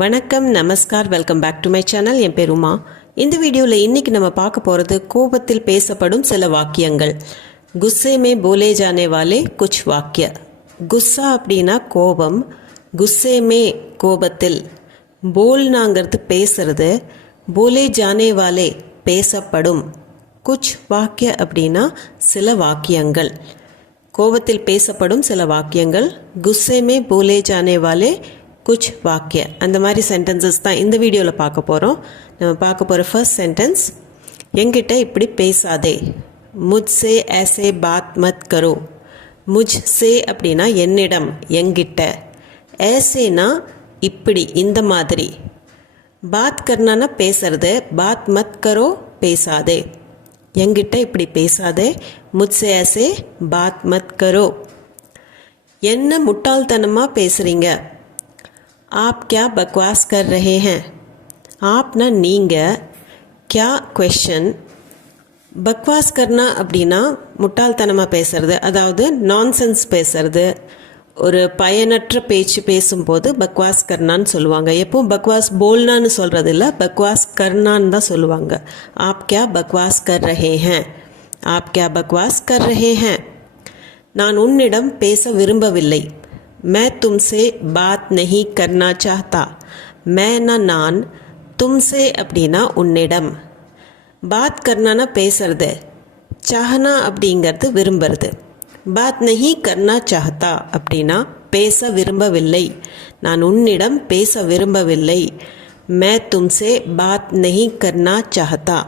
வணக்கம், நமஸ்கார், welcome back to my channel. என் பேர் உமா. இந்த வீடியோவில் இன்னைக்கு நம்ம பார்க்க போகிறது கோபத்தில் பேசப்படும் சில வாக்கியங்கள். குஸ்ஸே மே போலே ஜானே வாலே குச் வாக்கிய. குஸ்ஸா அப்படின்னா கோபம், குஸ்ஸே மே கோபத்தில், போல்னாங்கிறது பேசுறது, போலே ஜானே வாலே பேசப்படும், குச் வாக்கிய அப்படின்னா சில வாக்கியங்கள். கோபத்தில் பேசப்படும் சில வாக்கியங்கள், குஸ்ஸே மே போலே ஜானே வாலே குச் வாக்கிய. அந்த மாதிரி சென்டென்சஸ் தான் இந்த வீடியோவில் பார்க்க போகிறோம். நம்ம பார்க்க போகிற ஃபர்ஸ்ட் சென்டென்ஸ், என்கிட்ட இப்படி பேசாதே. முஜ்சே ஐசே பாத் மத் கரோ. முஜ்சே அப்படின்னா என்னிடம், என்கிட்ட. ஐசேனா இப்படி, இந்த மாதிரி. பாத் கர்னானா பேசுறது, பாத் மத் கரோ பேசாதே. என்கிட்ட இப்படி பேசாதே. முஜ்சே ஐசே பாத் மத் கரோ. என்ன முட்டாள்தனமாக பேசுகிறீங்க. आप क्या बकवास कर रहे हैं. आपना நீங்கள், क्या क्वेश्चन, பக்வாஸ் கர்னா அப்படின்னா முட்டாள்தனமாக பேசுறது, அதாவது நான்சென்ஸ் பேசுறது, ஒரு பயனற்ற பேச்சு பேசும்போது பக்வாஸ் கர்னான்னு சொல்லுவாங்க. எப்பவும் பக்வாஸ் போல்னான்னு சொல்கிறது இல்லை, பக்வாஸ் கர்னான்னு தான் சொல்லுவாங்க. आप क्या बकवास कर रहे हैं. आप क्या बकवास कर रहे हैं. நான் உன்னிடம் பேச விரும்பவில்லை. मैं तुमसे बात नहीं करना चाहता. मैं ना நான், तुमसे அப்படின்னா உன்னிடம், பாத் கர்னானா பேசுறது, சாஹனா அப்படிங்கிறது விரும்புறது. பாத் நஹி கர்னா சாஹதா அப்படின்னா பேச விரும்பவில்லை. நான் உன்னிடம் பேச விரும்பவில்லை. मैं तुमसे बात नहीं करना चाहता.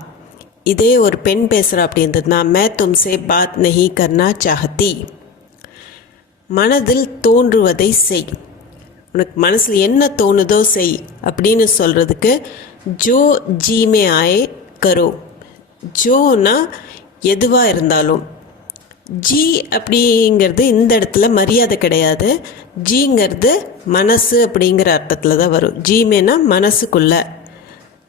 இதே ஒரு பெண் பேசுகிறா அப்படி இருந்ததுன்னா मैं तुमसे बात नहीं करना चाहती. மனதில் தோன்றுவதை செய். உனக்கு மனசில் என்ன தோணுதோ செய் அப்படின்னு சொல்கிறதுக்கு ஜோ ஜி மே ஆயே கரோ. ஜோனா எதுவாக இருந்தாலும். ஜி அப்படிங்கிறது இந்த இடத்துல மரியாதை கிடையாது. ஜிங்கிறது மனசு அப்படிங்கிற அர்த்தத்தில் தான் வரும். ஜிமேனா மனசுக்குள்ள.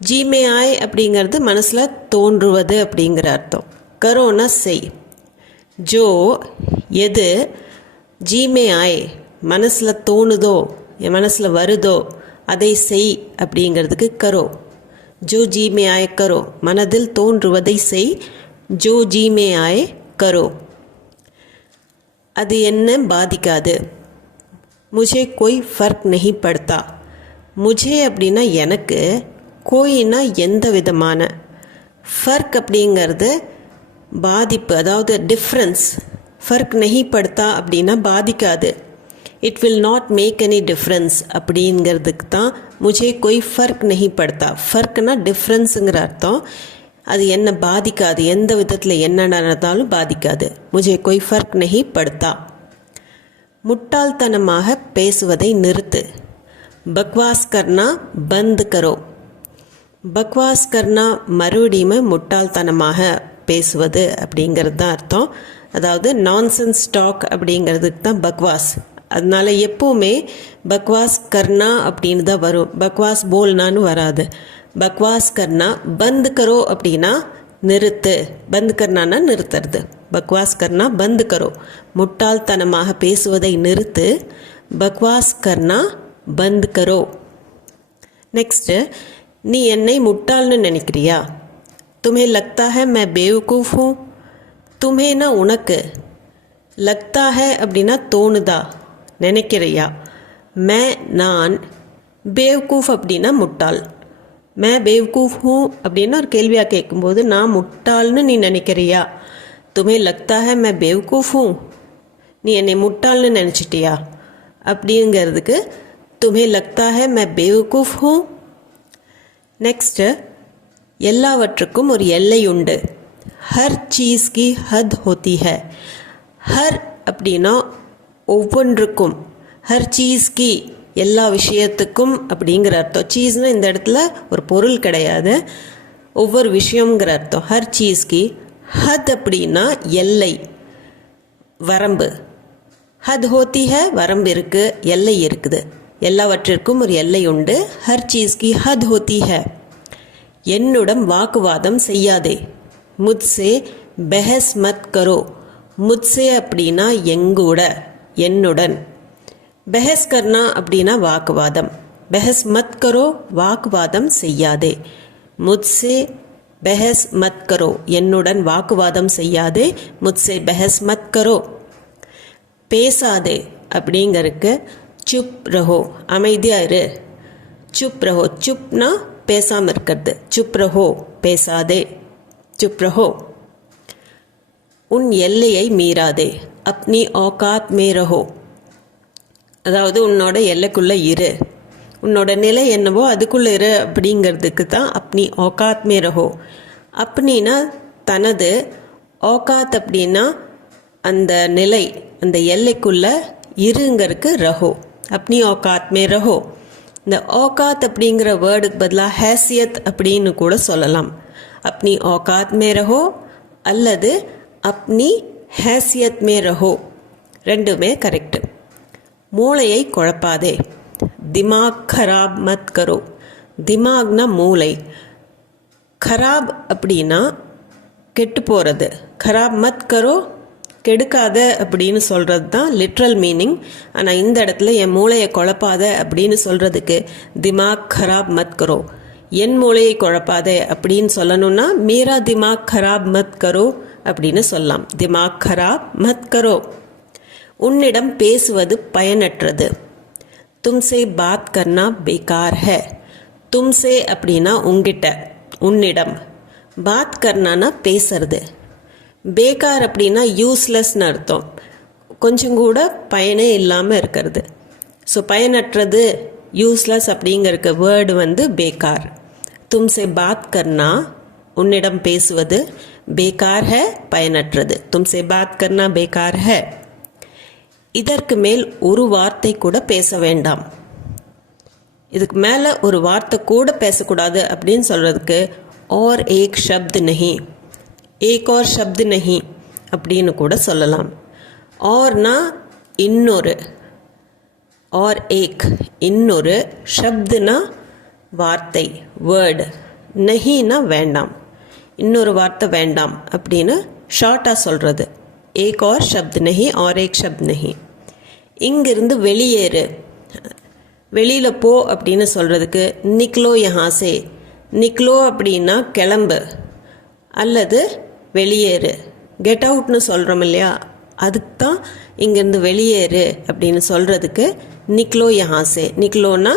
ஜிமே ஆய் அப்படிங்கிறது மனசில் தோன்றுவது அப்படிங்கிற அர்த்தம். கரோனா செய். ஜோ எது, ஜீமே ஆய் மனசில் தோணுதோ, என் மனசில் வருதோ அதை செய் அப்படிங்கிறதுக்கு கரோ. ஜோ ஜீமே ஆய் கரோ. மனதில் தோன்றுவதை செய். ஜோ ஜீமே ஆய் கரோ. அது என்ன பாதிக்காது. முझे कोई फर्क नहीं पड़ता. முझे அப்படின்னா எனக்கு, கோயினா எந்த விதமான, ஃபர்க் அப்படிங்கிறது பாதிப்பு, அதாவது டிஃப்ரென்ஸ். ஃபர்க் நஹி படுத்தா அப்படின்னா பாதிக்காது. It will not make any difference அப்படிங்கிறதுக்கு தான் முझे कोई ஃபர்க் நஹி படுத்தா. ஃபர்க்னா டிஃப்ரென்ஸுங்கிற அர்த்தம். அது என்ன பாதிக்காது, எந்த விதத்தில் என்ன நடந்தாலும் பாதிக்காது. முझे कोई ஃபர்க் நஹி படுத்தா. முட்டாள்தனமாக பேசுவதை நிறுத்து. பக்வாஸ் கர்னா பந்த் கரோ. பக்வாஸ் கர்னா மறுபடியும் முட்டாள்தனமாக பேசுவது அப்படிங்கிறது தான் அர்த்தம். அதாவது நான்சென்ஸ் டாக் அப்படிங்கிறதுக்கு தான் பக்வாஸ். அதனால எப்போவுமே பக்வாஸ் கர்னா அப்படின்னு தான் வரும், பக்வாஸ் போல்னான்னு வராது. பக்வாஸ் கர்னா. பந்த் கரோ அப்படின்னா நிறுத்து. பந்த் கர்னானா நிறுத்துறது. பக்வாஸ் கர்னா பந்த் கரோ. முட்டாள்தனமாக பேசுவதை நிறுத்து. பக்வாஸ் கர்னா பந்த் கரோ. நெக்ஸ்ட்டு, நீ என்னை முட்டாள்னு நினைக்கிறியா. तुम्हें लगता है मैं बेवकूफ़ हूँ. तुम्हेंனா உனக்கு, லக்தா है அப்படின்னா தோணுதா, நினைக்கிறியா. மே நான், பேவ்கூஃப் அப்படின்னா முட்டாள். மே பேவ்கூஃப் ஹூ அப்படின்னா ஒரு கேள்வியாக கேட்கும்போது நான் முட்டாள்னு நீ நினைக்கிறியா. துமே லக்தா है मैं बेवकूफ़ हूँ. நீ என்னை முட்டாள்னு நினச்சிட்டியா அப்படிங்கிறதுக்கு तुम्हें लगता है मैं बेवकूफ़ हूँ. நெக்ஸ்ட்டு, எல்லாவற்றுக்கும் ஒரு எல்லை உண்டு. ஹர் சீஸ் கி ஹத் ஹோத்தி ஹை. ஹர் அப்படின்னா ஒவ்வொன்றுக்கும், ஹர் சீஸ் கி எல்லா விஷயத்துக்கும் அப்படிங்கிற அர்த்தம். சீஸ்னால் இந்த இடத்துல ஒரு பொருள் கிடையாது, ஒவ்வொரு விஷயங்கிற அர்த்தம். ஹர் சீஸ் கி. ஹத் அப்படின்னா எல்லை, வரம்பு. ஹத் ஹோத்தி ஹை வரம்பு இருக்குது, எல்லை இருக்குது. எல்லாவற்றிற்கும் ஒரு எல்லை உண்டு. ஹர் சீஸ் கி ஹத் ஹோத்தி ஹை. என்னுடன் வாக்குவாதம் செய்யாதே. முத்சே பெஹஸ் மத் கரோ. முத்சே அப்படின்னா எங்கூட, என்னுடன். பெஹஸ் கர்னா அப்படின்னா வாக்குவாதம். பெஹஸ் மத் கரோ, வாக்குவாதம் செய்யாதே. முத்சே பெஹஸ் மத் கரோ, என்னுடன் வாக்குவாதம் செய்யாதே. முத்சே பெஹஸ் மத் கரோ. பேசாதே அப்படிங்கிறதுக்கு சுப் ரஹோ, அமைதியா இரு. சுப் ரஹோ, சுப்னா பேசாமல் இருக்கிறது. சுப் ரஹோ, பேசாதே. சுப் ரஹோ. உன் எல்லையை மீறாதே. அப்னி औकात में रहो, அதாவது உன்னோட எல்லைக்குள்ளே இரு. உன்னோட நிலை என்னவோ அதுக்குள்ளே இரு அப்படிங்கிறதுக்கு தான் அப்னி औकात में रहो. அப்னினா தனது, औकात அப்படின்னா அந்த நிலை, அந்த எல்லைக்குள்ளே இருங்கிறதுக்கு ரஹோ. அப்னி औकात में रहो. இந்த औकात அப்படிங்கிற வேர்டுக்கு பதிலாக ஹேசியத் அப்படின்னு கூட சொல்லலாம். அப்னி औकात में रहो அல்லது அப்னி ஹேசியத் மே ரஹோ, ரெண்டுமே கரெக்டு. மூளையை குழப்பாதே. திமாக் खराब மத் கரோ. திமாக்னா மூளை, खराब அப்படின்னா கெட்டு போகிறது. खराब மத் கரோ, கெடுக்காத அப்படின்னு சொல்கிறது தான் லிட்ரல் மீனிங். ஆனால் இந்த இடத்துல என் மூளையை குழப்பாத அப்படின்னு சொல்கிறதுக்கு திமாக் खराब மத் கரோ, என் மூளையை குழப்பாதே அப்படின்னு சொல்லணும்னா மீரா திமாக் खराब மத் கரோ அப்படின்னு சொல்லலாம். திமாக் खराब மத் கரோ. உன்னிடம் பேசுவது பயனற்றது. தும்சே பாத் கர்னா பேகார் ஹை. தும்சே அப்படின்னா உங்கிட்ட, உன்னிடம். பாத் கர்னானா பேசுறது. பேகார் அப்படின்னா யூஸ்லெஸ்ன்னு அர்த்தம், கொஞ்சம் கூட பயனே இல்லாமல் இருக்கிறது. ஸோ பயனற்றது, யூஸ்லெஸ் அப்படிங்கிற வேர்டு வந்து பேகார். தும்சே பாத் கர்னா, உன்னிடம் பேசுவது, பேகார் ஹை, பயனற்றது. தும்சே பாத் கர்னா பேகார் ஹை. இதற்கு மேல் ஒரு வார்த்தை கூட பேச வேண்டாம். இதுக்கு மேலே ஒரு வார்த்தை கூட பேசக்கூடாது அப்படின்னு சொல்கிறதுக்கு और एक शब्द नहीं, एक और शब्द नहीं அப்படின்னு கூட சொல்லலாம். औरனா இன்னொரு, और एक இன்னொரு, शब्दனா வார்த்தை, வேர்டு, நஹினா வேண்டாம், இன்னொரு வார்த்தை வேண்டாம் அப்படின்னு ஷார்ட்டாக சொல்கிறது. एक और शब्द नहीं, और एक शब्द नहीं. இங்கிருந்து வெளியேறு, வெளியில் போ அப்படின்னு சொல்கிறதுக்கு நிக்லோ யஹாசே. நிக்லோ அப்படின்னா கிளம்பு அல்லது வெளியேறு. கெட் அவுட்னு சொல்கிறோம் இல்லையா, அதுக்கு தான் இங்கேருந்து வெளியேறு அப்படின்னு சொல்கிறதுக்கு நிக்லோ யஹாசே. நிக்லோனா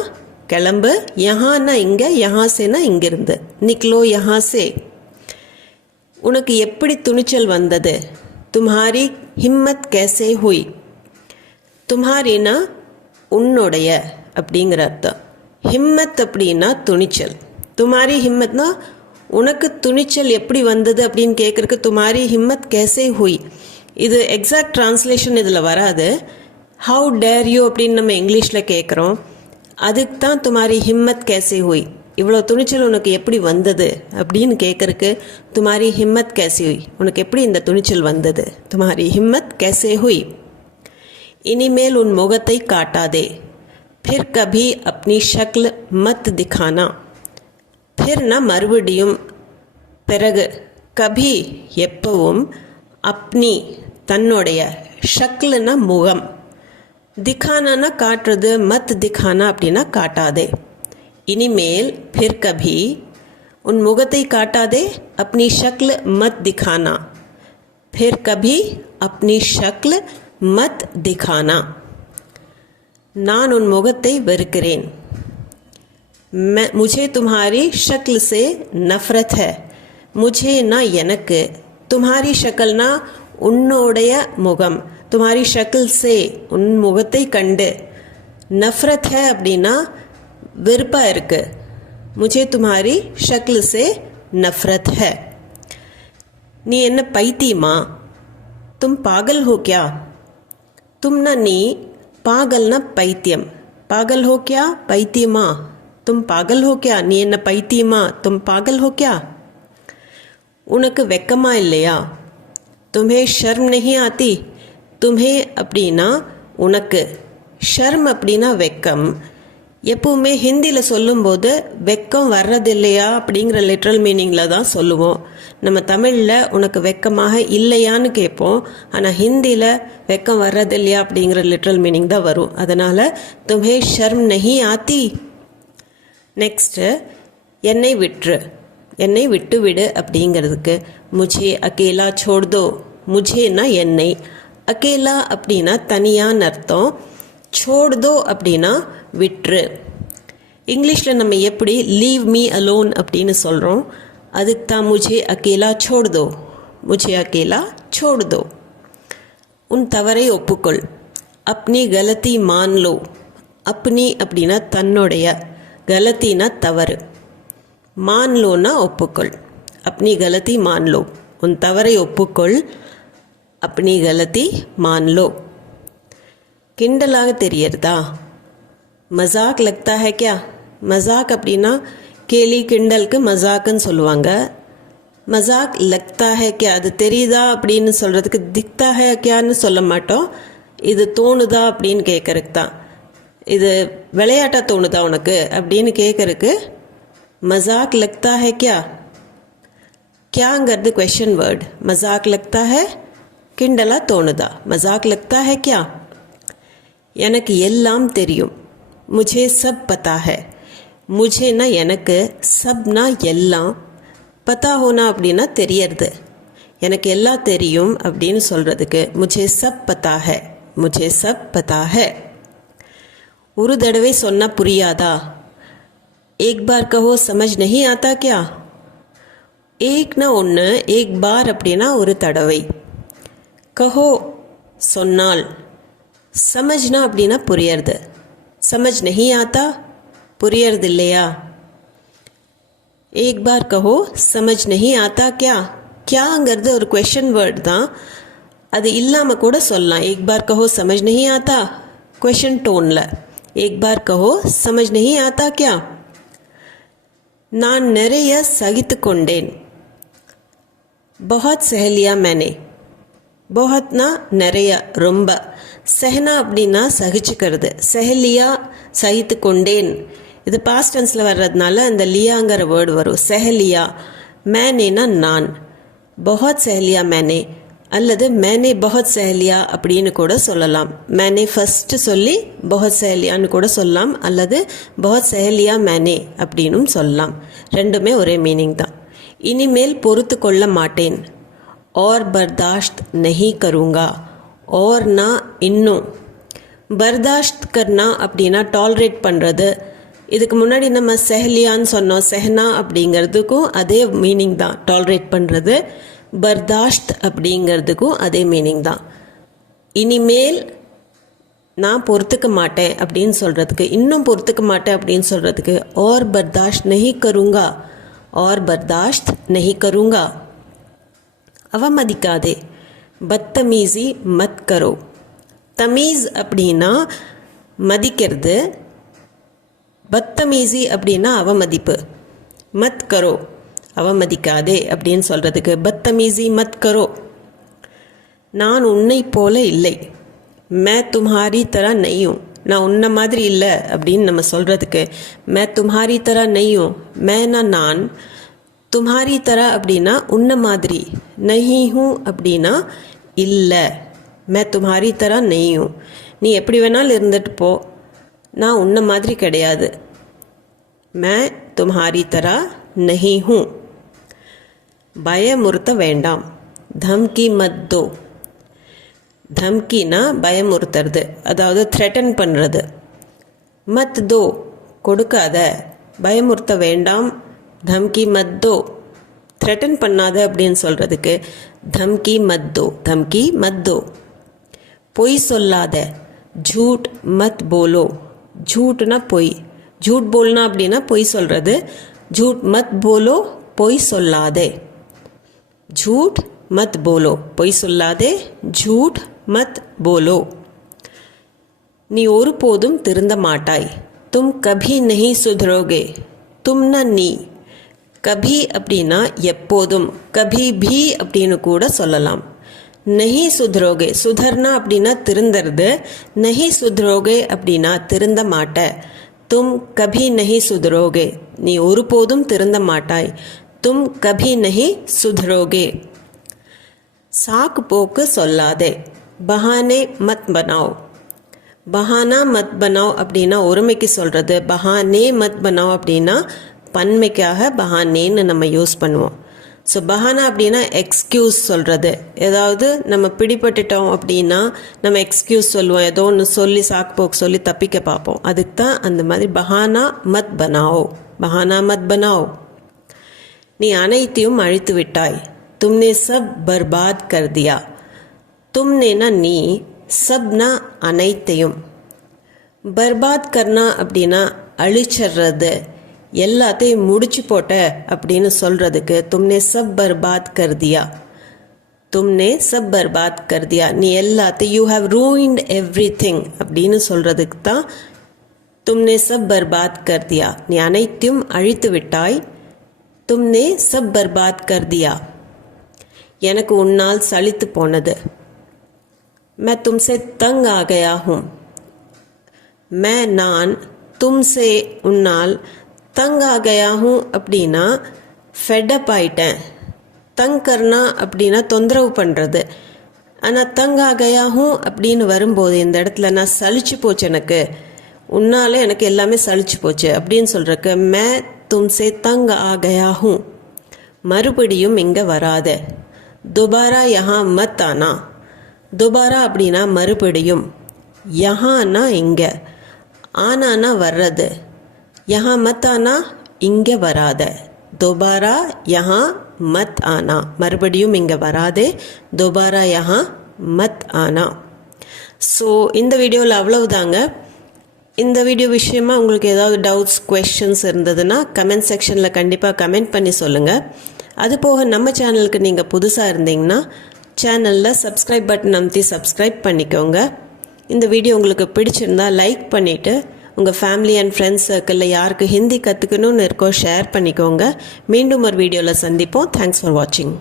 கிளம்பு, யஹானா இங்கே, யஹாசேனா இங்கிருந்து. நிக்லோ யஹாசே. உனக்கு எப்படி துணிச்சல் வந்தது? தும்ஹாரி ஹிம்மத் கேசே ஹுய். தும்ஹாரினா உன்னுடைய அப்படிங்கிற அர்த்தம். ஹிம்மத் அப்படின்னா துணிச்சல். துமாரி ஹிம்மத்னா உனக்கு துணிச்சல் எப்படி வந்தது அப்படின்னு கேட்குறக்கு துமாரி ஹிம்மத் கேசே ஹுய். இது எக்ஸாக்ட் ட்ரான்ஸ்லேஷன் இதில் வராது. ஹவு டேர் யூ அப்படின்னு நம்ம இங்கிலீஷில் கேட்குறோம். அதுக்கு தான் துமாரி ஹிம்மத் கேசே ஹுய், இவ்வளோ துணிச்சல் உனக்கு எப்படி வந்தது அப்படின்னு கேட்குறக்கு துமாரி ஹிம்மத் கேசே ஹுய், உனக்கு எப்படி இந்த துணிச்சல் வந்தது, துமாரி ஹிம்மத் கேசே ஹுய். இனிமேல் உன் முகத்தை காட்டாதே. ஃபிர் கபி அப்னி ஷக்ல் மத் திகானா. ஃபிர்னா மறுபடியும், பிறகு, கபி எப்பவும், அப்னி தன்னுடைய, ஷக்லுனா முகம், திகானானா காட்டுறது, மத் திகானா அப்படின்னா காட்டாதே. இனிமேல் ஃபிர் கபி உன் முகத்தை காட்டாதே, அப்னி ஷக்ல் மத் திகானா. ஃபிர் கபி அப்னி ஷக்ல் மத் திகானா. நான் உன் முகத்தை வெறுக்கிறேன். मुझे तुम्हारी शक्ल से नफ़रत है. मुझे ना எனக்கு, तुम्हारी शक्लனா உன்னோடைய முகம், तुम्हारी शक्ल से உன் முகத்தை கண்டு, नफ़रत है அப்படின்னா வெறுப்பாக இருக்கு. मुझे तुम्हारी शक्ल से नफ़रत है. நீ என்ன பைத்தியமா? तुम पागल हो क्या? तुमना நீ, पागलना பைத்தியம், पागल हो क्या பைத்தியமா, तुम पागल हो क्या, நீ என்ன பைத்தியமா, तुम पागल हो क्या. உனக்கு வெக்கமா இல்லையா? तुम्हें शर्म नहीं आती. तुम्हें அப்படின்னா உனக்கு, ஷர்ம் அப்படின்னா வெக்கம். எப்பவுமே ஹிந்தியில் சொல்லும்போது வெக்கம் வர்றதில்லையா அப்படிங்கிற லிட்ரல் மீனிங்கில் தான் சொல்லுவோம். நம்ம தமிழில் உனக்கு வெக்கமாக இல்லையான்னு கேட்போம். ஆனால் ஹிந்தியில் வெக்கம் வர்றதில்லையா அப்படிங்கிற லிட்ரல் மீனிங் தான் வரும். அதனால் तुम्हें शर्म नहीं आती, நெக்ஸ்ட்டு என்னை விட்டுரு, என்னை விட்டு விடு அப்படிங்கிறதுக்கு முझे अकेला छोड़ दो, முझேனா என்னை, அகேலா அப்படின்னா தனியான்னு அர்த்தம், छोड़ दो அப்படின்னா விட்டுரு. இங்கிலீஷில் நம்ம எப்படி லீவ் மீ அலோன் அப்படின்னு சொல்கிறோம், அதுக்கு தான் मुझे अकेला छोड़ दो, मुझे अकेला छोड़ दो. உன் தவறை ஒப்புக்கொள், अपनी गलती मान लो, अपनी அப்படின்னா தன்னுடைய, கலத்தினா தவறு, மான்லோனா ஒப்புக்கொள், अपनी गलती मान लो, உன் தவறை ஒப்புக்கொள், अपनी गलती मान लो. கிண்டலாக தெரியறதா, மஜாக் லக்தா ஹை கியா, மஜாக் அப்படின்னா கேலி கிண்டலுக்கு மஜாக்குன்னு சொல்லுவாங்க. மஜாக் லக்தா ஹை கியா, அது தெரியுதா அப்படின்னு சொல்கிறதுக்கு திக்தா ஹை கியான்னு சொல்ல மாட்டோம், இது தோணுதா அப்படின்னு கேட்கறதுக்கு தான். இது விளையாட்டாக தோணுதா உனக்கு அப்படின்னு கேட்கறதுக்கு மஜாக் லக்தா ஹை கியா. கியாங்கிறது क्वेश्चन வேர்ட், மஜாக் லக்தா ஹை கிண்டலாக தோணுதா, மஜாக் லக்தா ஹை கியா. எனக்கு எல்லாம் தெரியும், मुझे सब पता है, मुझेனா எனக்கு, சப்னா எல்லாம், பத்தா ஹோனா அப்படின்னா தெரியறது, எனக்கு எல்லாம் தெரியும் அப்படின்னு சொல்கிறதுக்கு मुझे सब पता है, मुझे सब पता है. ஒரு தடவை சொன்னால் புரியாதா, एक बार कहो समझ नहीं आता क्या. ஏக்னா ஒன்று, एक बार அப்படின்னா ஒரு தடவை, கஹோ சொன்னால், சமஜ்னா அப்படின்னா புரியறது, சமஜ் நஹி ஆத்தா புரியறது இல்லையா. एक बार कहो समझ नहीं आता क्या, क्याங்கிறது ஒரு क्वेश्चन வேர்ட் தான், அது இல்லாமல் கூட சொல்லலாம். एक बार कहो समझ नहीं आता क्वेश्चन टोनिல், एक बार कहो समझ नहीं आता क्या. நான் நிறைய சகித்து கொண்டேன், बहुत सह लिया मैंने, बहुतना நிறைய ரொம்ப, सहना அப்படின்னா சகிச்சுக்கிறது, सहलिया சகித்து கொண்டேன், இது பாஸ்ட் டென்ஸில் வர்றதுனால அந்த லியாங்கிற வேர்டு வரும், सहलिया. मैंनेனா நான், बहुत सह लिया मैंने அல்லது मैंने बहुत सह लिया அப்படின்னு கூட சொல்லலாம். मैंने ஃபஸ்ட்டு சொல்லி बहुत सह लियाன்னு கூட சொல்லலாம், அல்லது बहुत सह लिया मैंने அப்படின்னும் சொல்லலாம், ரெண்டுமே ஒரே மீனிங் தான். இனிமேல் பொறுத்து கொள்ள மாட்டேன், और बर्दाश्त नहीं करूँगा, औरனா இன்னும், பர்தாஷ்த் கர்னா அப்படின்னா டாலரேட் பண்ணுறது, இதுக்கு முன்னாடி நம்ம செஹலியான்னு சொன்னோம், செஹனா அப்படிங்கிறதுக்கும் அதே மீனிங் தான், டாலரேட் பண்ணுறது. பர்தாஷ்த் அப்படிங்கிறதுக்கும் அதே மீனிங் தான். இனிமேல் நான் பொறுத்துக்க மாட்டேன் அப்படின்னு சொல்கிறதுக்கு, இன்னும் பொறுத்துக்க மாட்டேன் அப்படின்னு சொல்கிறதுக்கு और बर्दाश्त नहीं करूँगा, और बर्दाश्त नहीं करूँगा. அவமதிக்காதே, பத்தமீசி மத் கரோ, தமீஸ் அப்படின்னா மதிக்கிறது, பத்தமீசி அப்படின்னா அவமதிப்பு, மத் கரோ அவமதிக்காதே அப்படின்னு சொல்கிறதுக்கு பத்தமீசி மத் கரோ. நான் உன்னை போல இல்லை, மே தும்ஹாரி தரா நெய்யும், நான் உன்னை மாதிரி இல்லை அப்படின்னு நம்ம சொல்கிறதுக்கு மே தும்ஹாரி தரா நெய்யும், மேனா நான், தும்ஹாரி தரா அப்படின்னா உன்னை மாதிரி, நஹி ஹூ அப்படின்னா இல்லை, மே தும்ஹாரி தரா நெய்யும், நீ எப்படி வேணாலும் இருந்துட்டு போ, நான் உன்னை மாதிரி கிடையாது, மே தும்ஹாரி தரா நஹி ஹூ. பயமுறுத்த வேண்டாம், தம்கி மத் தோ, தம்கினா பயமுறுத்துறது, அதாவது த்ரெட்டன் பண்ணுறது, மத் தோ கொடுக்காத, பயமுறுத்த வேண்டாம், தம்கி மத் தோ, த்ரெட்டன் பண்ணாத அப்படின்னு சொல்கிறதுக்கு தம்கி மத் தோ, தம்கி மத் தோ. பொய் சொல்லாத, झूठ मत बोलो, झूठனா பொய், झूठ बोलना அப்படின்னா பொய் சொல்கிறது, झूठ मत बोलो பொய் சொல்லாதே, झूठ मत बोलो பொய் சொல்லாதே, झूठ मत बोलो. நீ ஒருபோதும் திருந்த மாட்டாய், तुम कभी नहीं सुधरोगे, तुमனா நீ, கபி அப்படின்னா எப்போதும், கபி भी அப்படின்னு கூட சொல்லலாம். நஹி சுத்ரோகே, சுதர்னா அப்படின்னா திருந்துறது, நஹி சுத்ரோகே அப்படின்னா திருந்த மாட்ட, தும் கபி நஹி சுத்ரோகே நீ ஒருபோதும் திருந்த மாட்டாய், தும் கபி நஹி சுத்ரோகே. சாக்கு போக்கு சொல்லாதே, பஹானே மத் பனாவ், பஹானா மத் பனாவ் அப்படின்னா ஒருமைக்கு சொல்கிறது, பஹானே மத் பனாவ் அப்படின்னா பன்மைக்காக பஹானேன்னு நம்ம யூஸ் பண்ணுவோம். ஸோ பஹானா அப்படின்னா எக்ஸ்கியூஸ் சொல்கிறது. ஏதாவது நம்ம பிடிபட்டுட்டோம் அப்படின்னா நம்ம எக்ஸ்கியூஸ் சொல்லுவோம், ஏதோ ஒன்று சொல்லி சாக்கு போக்கு சொல்லி தப்பிக்க பார்ப்போம். அதுக்கு தான் அந்த மாதிரி பஹானா மத் பனாவ், பஹானா மத் பனாவ். நீ அனைத்தையும் அழித்து விட்டாய். தும்னே சப் பர்பாத் கர் தியா. தும்னேனா நீ, சப்னா அனைத்தையும், பர்பாத் கர்னா அப்படின்னா அழிச்சிடுறது, எல்லாத்தையும் முடிச்சு போட்ட அப்படின்னு சொல்கிறதுக்கு தும்னே சப் பர்பாத் கர் தியா. தும்னே சப் பர்பாத் கர் தியா, நீ எல்லாத்தையும், யூ ஹாவ் ரூயின்ட் எவ்ரிதிங் அப்படின்னு சொல்கிறதுக்கு தான் தும்னே சப் பர்பாத் கர் தியா, நீ அனைத்தையும் அழித்து விட்டாய். தும்னே சப் பர்பாத் கர் தியா. எனக்கு உன்னால் சலித்து போனது. मैं तुमसे तंग आ गया हूँ. मैं நான், तुमसे உன்னால், தங் ஆ கயா ஹூம் அப்படின்னா ஃபெட்டப் ஆயிட்டேன். தங் கர்னா அப்படின்னா தொந்தரவு பண்ணுறது. ஆனால் தங் ஆ கயா ஹூம் அப்படின்னு வரும்போது இந்த இடத்துல நான் சலிச்சு போச்சு, எனக்கு உன்னால் எனக்கு எல்லாமே சலிச்சு போச்சு அப்படின்னு சொல்கிறக்கு மே தும்சே தங் ஆ கயா ஹூம். மறுபடியும் இங்கே வராத. துபாரா யஹா மத் ஆனா. துபாரா அப்படின்னா மறுபடியும், யஹானா இங்கே, ஆனானா வர்றது, யஹா மத் ஆனா இங்கே வராத. துபாரா யஹா மத் ஆனா, மறுபடியும் இங்கே வராதே. துபாரா யஹா மத் ஆனா. ஸோ இந்த வீடியோவில் அவ்வளவுதாங்க. இந்த வீடியோ விஷயமா உங்களுக்கு ஏதாவது டவுட்ஸ், குவெஷன்ஸ் இருந்ததுன்னா கமெண்ட் செக்ஷனில் கண்டிப்பாக கமெண்ட் பண்ணி சொல்லுங்கள். அதுபோக நம்ம சேனலுக்கு நீங்கள் புதுசாக இருந்தீங்கன்னா சேனலில் சப்ஸ்கிரைப் பட்டன் அமுத்தி சப்ஸ்கிரைப் பண்ணிக்கோங்க. இந்த வீடியோ உங்களுக்கு பிடிச்சிருந்தா லைக் பண்ணிவிட்டு உங்கள் ஃபேமிலி அண்ட் ஃப்ரெண்ட்ஸ் சர்க்கிளில் யாருக்கு ஹிந்தி கற்றுக்கணும்னு இருக்கோ ஷேர் பண்ணிக்கோங்க. மீண்டும் ஒரு வீடியோவில் சந்திப்போம். தேங்க்ஸ் ஃபார் வாட்சிங்.